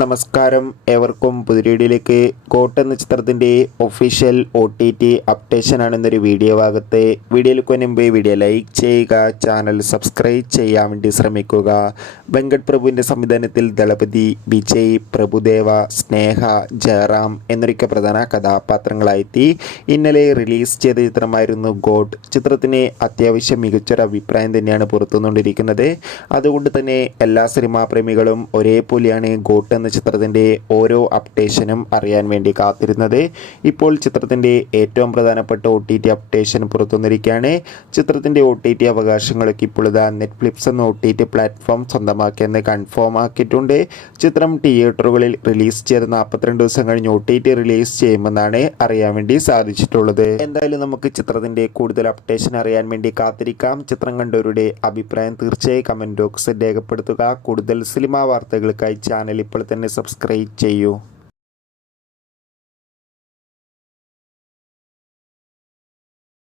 നമസ്കാരം, ഏവർക്കും പുതിയ ഗോട്ട് എന്ന ചിത്രത്തിൻ്റെ ഒഫീഷ്യൽ OTT അപ്ഡേഷൻ ആണെന്നൊരു വീഡിയോ ഭാഗത്ത് വീഡിയോയിലേക്ക് മുൻപ് വീഡിയോ ലൈക്ക് ചെയ്യുക, ചാനൽ സബ്സ്ക്രൈബ് ചെയ്യാൻ വേണ്ടി ശ്രമിക്കുക. വെങ്കട് പ്രഭുവിൻ്റെ സംവിധാനത്തിൽ ദളപതി, വിജയ്, പ്രഭുദേവ, സ്നേഹ, ജയറാം എന്നൊക്കെ പ്രധാന കഥാപാത്രങ്ങളായെത്തി ഇന്നലെ റിലീസ് ചെയ്ത ചിത്രമായിരുന്നു ഗോട്ട്. ചിത്രത്തിന് അത്യാവശ്യം മികച്ചൊരു അഭിപ്രായം തന്നെയാണ് പുറത്തുകൊണ്ടിരിക്കുന്നത്. അതുകൊണ്ട് തന്നെ എല്ലാ സിനിമാ പ്രേമികളും ഒരേപോലെയാണ് ഗോട്ട് എന്ന ചിത്രത്തിൻ്റെ ഓരോ അപ്ഡേഷനും അറിയാൻ വേണ്ടി കാത്തിരുന്നത്. ഇപ്പോൾ ചിത്രത്തിൻ്റെ ഏറ്റവും പ്രധാനപ്പെട്ട OTT അപ്ഡേഷൻ പുറത്തുവന്നിരിക്കുകയാണ്. ചിത്രത്തിൻ്റെ OTT അവകാശങ്ങളൊക്കെ ഇപ്പോൾ നെറ്റ്ഫ്ലിക്സ് എന്ന OTT പ്ലാറ്റ്ഫോം സ്വന്തമാക്കിയെന്ന് കൺഫേം ആക്കിയിട്ടുണ്ട്. ചിത്രം തിയേറ്ററുകളിൽ റിലീസ് ചെയ്ത് 42 ദിവസം കഴിഞ്ഞ് OTT റിലീസ് ചെയ്യുമെന്നാണ് അറിയാൻ വേണ്ടി സാധിച്ചിട്ടുള്ളത്. എന്തായാലും നമുക്ക് ചിത്രത്തിൻ്റെ കൂടുതൽ അപ്ഡേഷൻ അറിയാൻ വേണ്ടി കാത്തിരിക്കാം. ചിത്രം കണ്ടവരുടെ അഭിപ്രായം തീർച്ചയായും കമൻറ്റ് ബോക്സിൽ രേഖപ്പെടുത്തുക. കൂടുതൽ സിനിമാ വാർത്തകൾക്കായി ചാനൽ ഇപ്പോൾ തന്നെ സബ്സ്ക്രൈബ് ചെയ്യൂ.